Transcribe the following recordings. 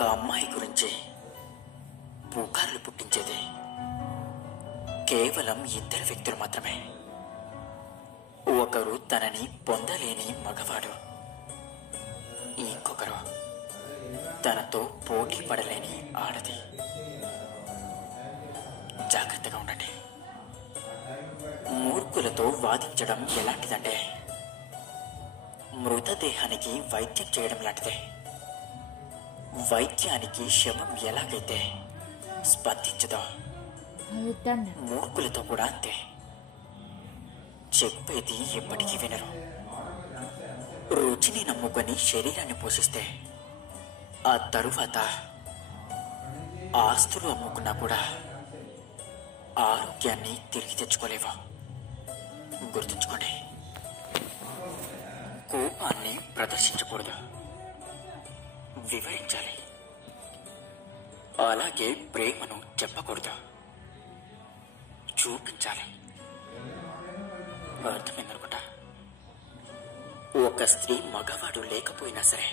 ఒక అమ్మాయి గురించి పుకార్లు పుట్టించేది కేవలం ఇద్దరు వ్యక్తులు మాత్రమే. ఒకరు తనని పొందలేని మగవాడు, ఇంకొకరు తనతో పోటీ పడలేని ఆడది. జాగ్రత్తగా ఉండండి. మూర్ఖులతో వాదించడం ఎలాంటిదంటే మృతదేహానికి వైద్యం చేయడం లాంటిదే. వైద్యానికి శవం ఎలాగైతే స్పందించదో మూర్ఖులతో కూడా అంతే. చెప్పేది ఎప్పటికీ వినరు. రుచిని నమ్ముకొని శరీరాన్ని పోషిస్తే ఆ తరువాత ఆస్తులు అమ్ముకున్నా కూడా ఆరోగ్యాన్ని తిరిగి తెచ్చుకోలేవు. గుర్తుంచుకోండి. కోపాన్ని ప్రదర్శించకూడదు, వివరించాలి. అలాగే ప్రేమను చెప్పకూడదు, చూపించాలి. అర్థమైందనుకుంటా. ఒక స్త్రీ మగవాడు లేకపోయినా సరే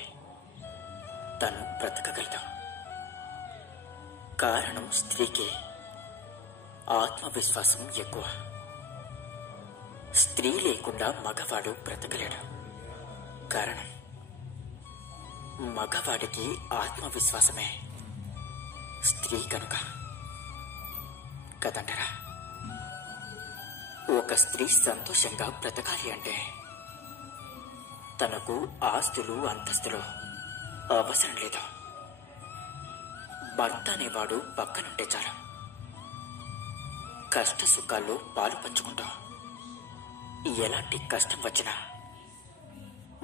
తను బ్రతకగలదు. కారణం స్త్రీకి ఆత్మవిశ్వాసం ఎక్కువ. స్త్రీ లేకుండా మగవాడు బ్రతకలేడు. కారణం మగవాడికి ఆత్మవిశ్వాసమే స్త్రీ కనుక కదంటారా. ఒక స్త్రీ సంతోషంగా బ్రతకాలి అంటే తనకు ఆస్తులు అంతస్తులు అవసరం లేదు. భర్త అనేవాడు పక్కనుంటే చాలు. కష్ట సుఖాల్లో పాలు పంచుకుంటూ ఎలాంటి కష్టం వచ్చినా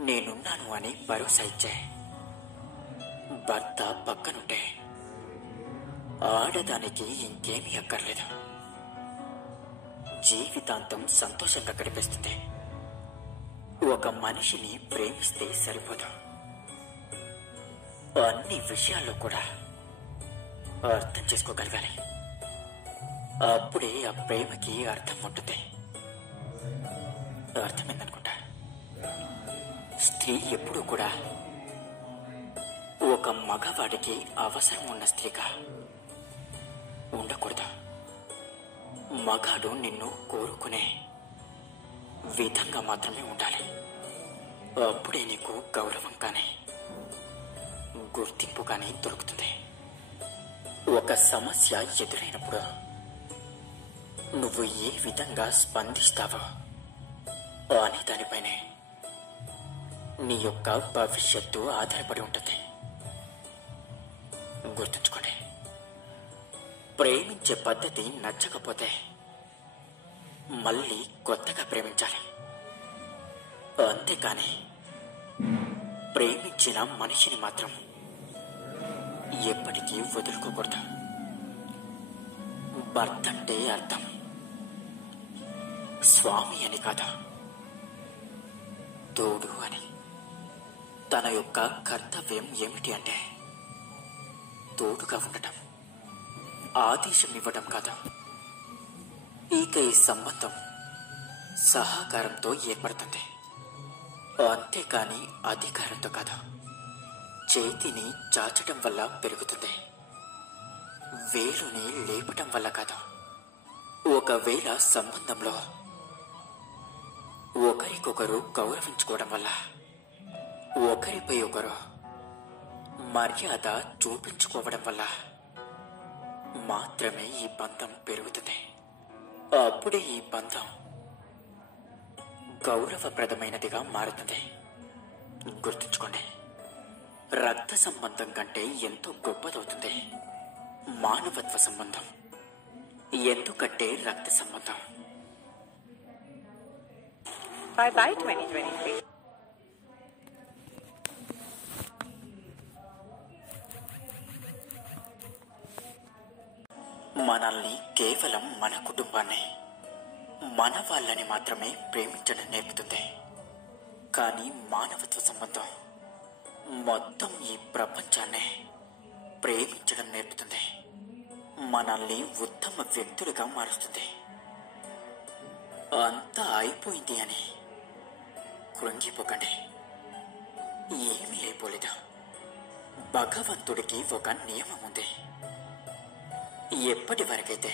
నేనున్నాను అని భరోసా ఇచ్చే భర్త పక్కనుంటే ఆడదానికి ఇంకేమీ అక్కర్లేదు. జీవితాంతం సంతోషంగా గడిపేస్తుంది. ఒక మనిషిని ప్రేమిస్తే సరిపోదు, అన్ని విషయాల్లో కూడా అర్థం చేసుకోగలగాలి. అప్పుడే ఆ ప్రేమకి అర్థం ఉంటుంది. అర్థమైందనుకుంటా. స్త్రీ ఎప్పుడూ కూడా ఒక మగవాడికి అవసరం ఉన్న స్త్రీగా ఉండకూడదు. మగాడు నిన్ను కోరుకునే విధంగా మాత్రమే ఉండాలి. అప్పుడే నీకు గౌరవం కానీ గుర్తింపు కానీ దొరుకుతుంది. ఒక సమస్య ఎదురైనప్పుడు నువ్వు ఏ విధంగా స్పందిస్తావో అనే దానిపైనే నీ యొక్క భవిష్యత్తు ఆధారపడి ఉంటుంది. గుర్తుంచుకోండి. ప్రేమించే పద్ధతి నచ్చకపోతే మళ్ళీ కొత్తగా ప్రేమించాలి. అంతేకాని ప్రేమించిన మనిషిని మాత్రం ఎప్పటికీ వదులుకోకూడదు. భర్త అంటే అర్థం స్వామి అని కాదు, తోడు అని. తన యొక్క కర్తవ్యం ఏమిటి అంటే తోడుగా ఉండటం, ఆదేశం ఇవ్వడం కాదు. ఇక ఈ సంబంధం సహకారంతో ఏర్పడుతుంది, అంతేకాని అధికారంతో కాదు. చేతిని చాచటం వల్ల పెరుగుతుంది, వేలుని లేపటం వల్ల కాదు. ఒకవేళ సంబంధంలో ఒకరికొకరు గౌరవించుకోవడం వల్ల, ఒకరిపై ఒకరు మర్యాద చూపించుకోవడం వల్ల మాత్రమే ఈ బంధం పెరుగుతుంది. అప్పుడే ఈ బంధం గౌరవప్రదమైనదిగా మారుతుంది. గుర్తుంచుకోండి. రక్త సంబంధం కంటే ఎంతో గొప్పదవుతుంది మానవత్వ సంబంధం. ఎందుకంటే రక్త సంబంధం. Bye bye 2023. మనల్ని కేవలం మన కుటుంబాన్ని, మన వాళ్ళని మాత్రమే ప్రేమించడం నేర్పుతుంది. కానీ మానవత్వ సంబంధం మొత్తం ఈ ప్రపంచాన్నే ప్రేమించడం నేర్పుతుంది. మనల్ని ఉత్తమ వ్యక్తులుగా మారుస్తుంది. అంతా అయిపోయింది అని కృంగిపోకండి. ఏమీ అయిపోలేదు. భగవంతుడికి ఒక నియమం ఉంది. ఎప్పటి వరకైతే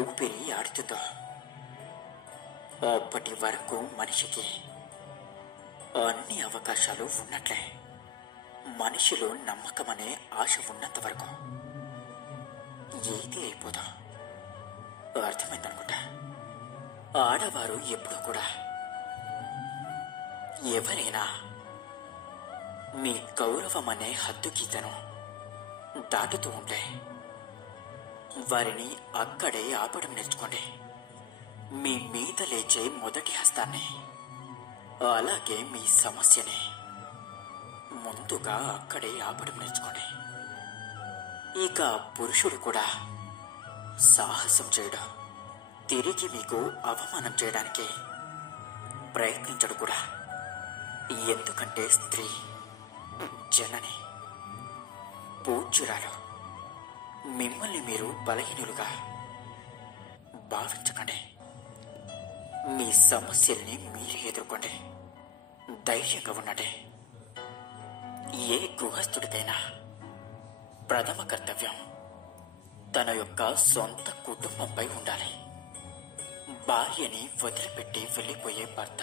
ఊపిరి ఆడుతుందో అప్పటి వరకు మనిషికి అన్ని అవకాశాలు ఉన్నట్లే. మనిషిలో నమ్మకం అనే ఆశ ఉన్నంత వరకు ఏది అయిపోదో. అర్థమైందనుకుంటా. ఆడవారు ఎప్పుడూ కూడా ఎవరైనా మీ గౌరవం అనే హద్దు గీతను దాటుతూ ఉంటే వారిని అక్కడే ఆపడం నేర్చుకోండి. మీ మీద లేచే మొదటి హస్తాన్ని, అలాగే మీ సమస్యని ముందుగా అక్కడే ఆపడం నేర్చుకోండి. ఇక పురుషుడు కూడా సాహసం చేయడం, తిరిగి మీకు అవమానం చేయడానికి ప్రయత్నించడు కూడా. ఎందుకంటే స్త్రీ జనని, పూజ్యురాలు. మిమ్మల్ని మీరు బలహీనులుగా భావించకండి. మీ సమస్యల్ని మీరే ఎదుర్కోండి. ధైర్యంగా ఉండండి. ఏ గృహస్థుడికైనా ప్రథమ కర్తవ్యం తన యొక్క సొంత కుటుంబంపై ఉండాలి. భార్యని వదిలిపెట్టి వెళ్ళిపోయే భర్త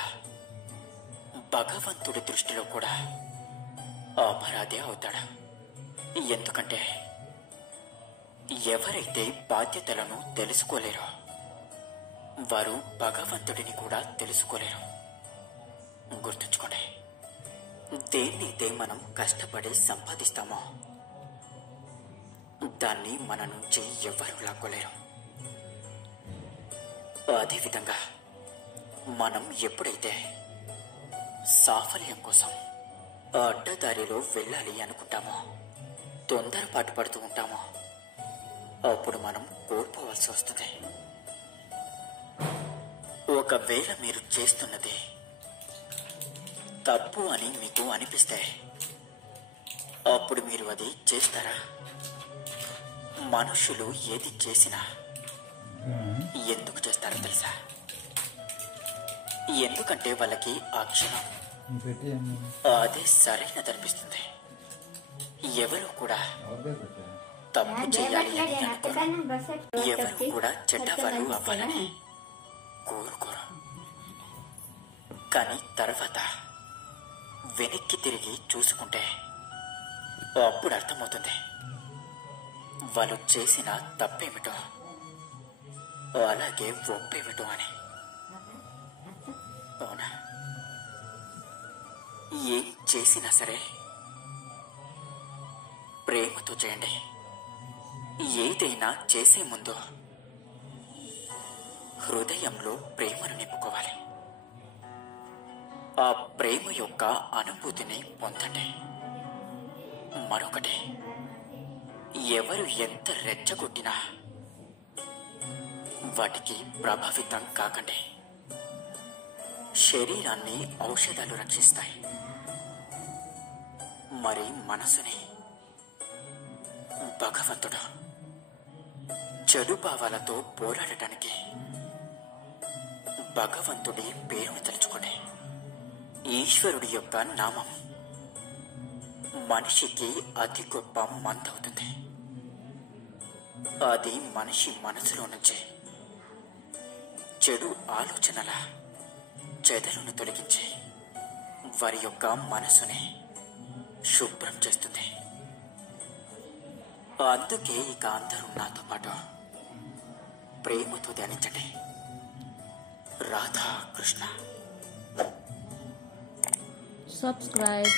భగవంతుడి దృష్టిలో కూడా అపరాధి అవుతాడు. ఎందుకంటే ఎవరైతే బాధ్యతలను తెలుసుకోలేరో వారు భగవంతుడిని కూడా తెలుసుకోలేరు. గుర్తుంచుకోండి, దేన్నైతే మనం కష్టపడి సంపాదిస్తామో దాన్ని మన నుంచి ఎవరూ లాక్కోలేరు. అదేవిధంగా మనం ఎప్పుడైతే సాఫల్యం కోసం అడ్డదారిలో వెళ్ళాలి అనుకుంటామో, తొందరపాటు పడుతూ ఉంటామో, అప్పుడు మనం కోల్పోవాల్సి వస్తుంది. ఒకవేళ మీరు చేస్తున్నది తప్పు అని మీకు అనిపిస్తే అప్పుడు మీరు అది చేస్తారా? మనుషులు ఏది చేసినా ఎందుకు చేస్తారో తెలుసా? ఎందుకంటే వాళ్ళకి ఆ క్షణం అదే సరైనదనిపిస్తుంది. ఎవరు కూడా తప్పు చేయాలి అని అనుకోరు. ఎవరు కూడా చెడ్డవారు అవ్వాలని కోరుకోరు. కానీ తర్వాత వెనక్కి తిరిగి చూసుకుంటే అప్పుడు అర్థమవుతుంది వాళ్ళు చేసిన తప్పేమిటో, అలాగే ఒప్పేమిటో అని. అవునా? ఏం చేసినా సరే ప్రేమతో చేయండి. ఏదైనా చేసే ముందు హృదయంలో ప్రేమను నింపుకోవాలి. ఆ ప్రేమ యొక్క అనుభూతిని పొందండి. మరొకటి, ఎవరు ఎంత రెచ్చగొట్టినా వాటికి ప్రభావితం కాకండి. శరీరాన్ని ఔషధాలు రక్షిస్తాయి, మరి మనసుని భగవంతుడు చెడు భావాలతో పోరాడటానికి భగవంతుడి పేరును తలుచుకోండి. ఈశ్వరుడి యొక్క నామం మనిషికి అతి గొప్ప మందవుతుంది. అది మనిషి మనసులో నుంచి చెడు ఆలోచనల చెదలను తొలగించి వారి యొక్క మనసుని శుభ్రం చేస్తుంది. అందుకే ఇక అందరూ నాతో పాటు ప్రేమతో ధ్యానించండి. రాధా కృష్ణ. Subscribe.